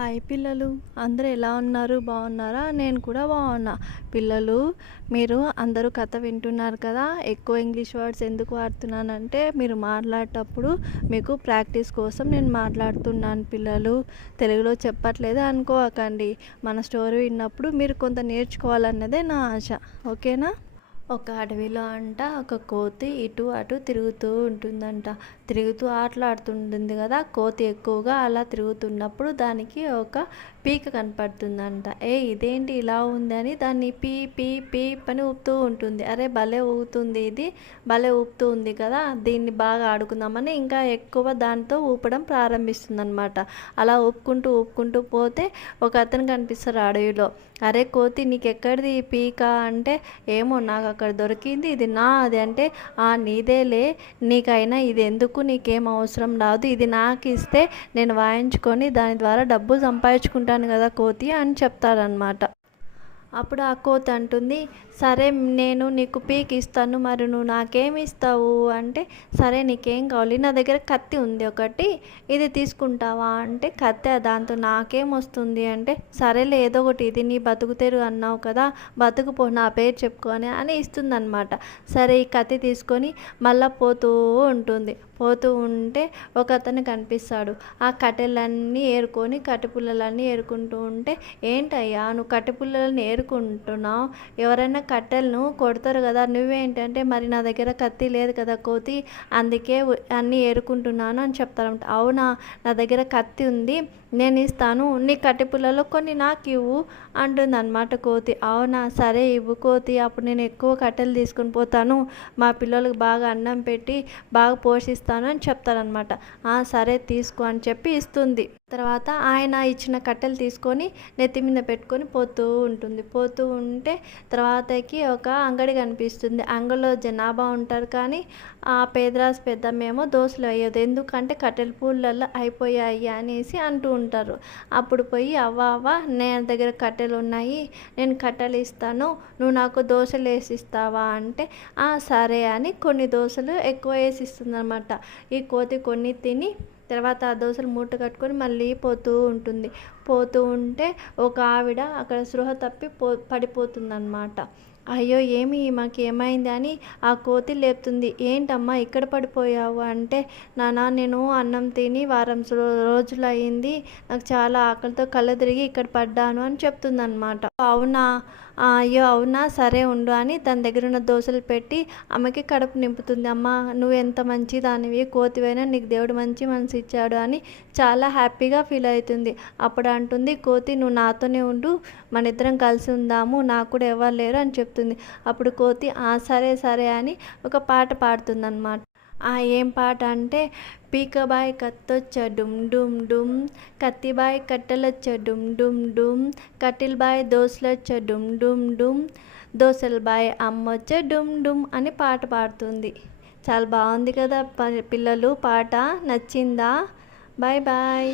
Hi పిల్లలు, అందరూ ఎలా ఉన్నారు? బాగున్నారా? నేను కూడా బాగున్నా. పిల్లలు, మీరు అందరూ కథ వింటున్నారు కదా. ఎక్కువ ఇంగ్లీష్ వర్డ్స్ ఎందుకు వాడుతున్నానంటే మీరు మాట్లాడేటప్పుడు మీకు ప్రాక్టీస్ కోసం నేను మాట్లాడుతున్నాను. పిల్లలు, తెలుగులో చెప్పట్లేదు అనుకోకండి. మన స్టోరీ విన్నప్పుడు మీరు కొంత నేర్చుకోవాలన్నదే నా ఆశ. ఓకేనా? ఒక అడవిలో ఒక కోతి ఇటు అటు తిరుగుతూ ఉంటుందంట. తిరుగుతూ ఆటలాడుతుంటుంది కదా. కోతి ఎక్కువగా అలా తిరుగుతున్నప్పుడు దానికి ఒక పీక కనపడుతుందంట. ఇదేంటి ఇలా ఉందని దాన్ని పీ పీ పీ పని ఊపుతూ ఉంటుంది. అరే భలే ఊపుతుంది, ఇది భలే ఊపుతూ ఉంది కదా, దీన్ని బాగా ఆడుకుందామని ఇంకా ఎక్కువ దాంతో ఊపడం ప్రారంభిస్తుంది అనమాట. అలా ఊపుకుంటూ ఊపుకుంటూ పోతే ఒక అతను కనిపిస్తారు అడవిలో. అరే కోతి, నీకెక్కడిది ఈ పీక అంటే, ఏమో నాకు అక్కడ దొరికింది, ఇది నాది అంటే, నీదేలే, నీకైనా ఇది ఎందుకు, నీకేం అవసరం రాదు, ఇది నాకు ఇస్తే నేను వాయించుకొని దాని ద్వారా డబ్బు సంపాదించుకుంటాను కదా కోతి అని చెప్తారనమాట. అప్పుడు ఆ కోతి అంటుంది, సరే నేను నీకు పీక్ ఇస్తాను, మరి నువ్వు నాకేమి ఇస్తావు అంటే, సరే నీకేం కావాలి, నా దగ్గర కత్తి ఉంది ఒకటి, ఇది తీసుకుంటావా అంటే, కత్తి దాంతో నాకేం వస్తుంది అంటే, సరేలే ఏదో ఒకటి, ఇది నీ బతుకుతెరు అన్నావు కదా, బతుకుపో, నా పేరు చెప్పుకొని అని ఇస్తుందన్నమాట. సరే ఈ కత్తి తీసుకొని మళ్ళీ పోతూ ఉంటుంది. పోతూ ఉంటే ఒక అతను కనిపిస్తాడు. ఆ కట్టెలన్నీ ఏరుకొని కట్టెపుల్లలన్నీ ఏరుకుంటూ ఉంటే, ఏంటయ్యా నువ్వు కట్టెపుల్లలని ఏరుకుంటున్నావు, ఎవరైనా కట్టెలను కొడతారు కదా, నువ్వేంటంటే, మరి నా దగ్గర కత్తి లేదు కదా కోతి, అందుకే అన్నీ ఏరుకుంటున్నాను అని చెప్తారంట. అవునా, నా దగ్గర కత్తి ఉంది, నేను ఇస్తాను, నీ కట్టెపుల్లలో కొన్ని నాకు ఇవ్వు అంటుంది అనమాట కోతి. అవునా, సరే ఇవ్వు కోతి, అప్పుడు నేను ఎక్కువ కట్టెలు తీసుకుని పోతాను, మా పిల్లలకు బాగా అన్నం పెట్టి బాగా పోషిస్తాను అని చెప్తారనమాట. సరే తీసుకో అని చెప్పి ఇస్తుంది. తర్వాత ఆయన ఇచ్చిన కట్టెలు తీసుకొని నెత్తి మీద పెట్టుకొని పోతూ ఉంటుంది. పోతూ ఉంటే తర్వాతకి ఒక అంగడి కనిపిస్తుంది. అంగడిలో జనాభా ఉంటారు కానీ ఆ పేదరాశి పెద్దమ్మేమో దోశలు వేయదు. ఎందుకంటే కట్టెల పూలల్లో అయిపోయాయి అనేసి అంటూ ఉంటారు. అప్పుడు పోయి, అవ్వ నేను దగ్గర కట్టెలు ఉన్నాయి, నేను కట్టెలు ఇస్తాను, నువ్వు నాకు దోశలు వేసి ఇస్తావా అంటే, సరే అని కొన్ని దోశలు ఎక్కువ వేసి ఇస్తుంది అనమాట. ఈ కోతి కొన్ని తిని తర్వాత ఆ దోశలు మూట కట్టుకొని మళ్ళీ పోతూ ఉంటుంది. పోతూ ఉంటే ఒక ఆవిడ అక్కడ స్పృహ తప్పి పడిపోతుందన్నమాట. అయ్యో మాకు ఏమైంది అని ఆ కోతి లేపుతుంది. ఏంటమ్మా ఇక్కడ పడిపోయావు అంటే, నాన్న నేను అన్నం తిని వారం రోజులు అయింది, నాకు చాలా ఆకలితో కళ్ళు తిరిగి ఇక్కడ పడ్డాను అని చెప్తుందన్నమాట. అవునా, అయ్యో అవునా, సరే ఉండు అని దాని దగ్గర ఉన్న దోశలు పెట్టి ఆమెకి కడుపు నింపుతుంది. అమ్మ నువ్వు ఎంత మంచి దానివి, కోతివైనా నీకు దేవుడు మంచి మనసు ఇచ్చాడు అని చాలా హ్యాపీగా ఫీల్ అవుతుంది. అప్పుడు అంటుంది కోతి, నువ్వు నాతోనే ఉండు, మన ఇద్దరం కలిసి ఉందాము, నాకు కూడా ఎవరు లేరు అని చెప్తుంది. అప్పుడు కోతి సరే సరే అని ఒక పాట పాడుతుందన్నమాట. ఏం పాట అంటే, పీకబాయ్ కత్తొచ్చ డుమ్ డుమ్ డుమ్, కత్తిబాయ్ కట్టెలొచ్చ డుమ్ డుమ్ డుమ్, కటిల్ బాయ్ దోశలొచ్చ డుమ్ డుమ్ డుమ్, దోశల బాయ్ అమ్మొచ్చ డుమ్ డుమ్ అని పాట పాడుతుంది. చాలా బాగుంది కదా పిల్లలు, పాట నచ్చిందా? Bye bye.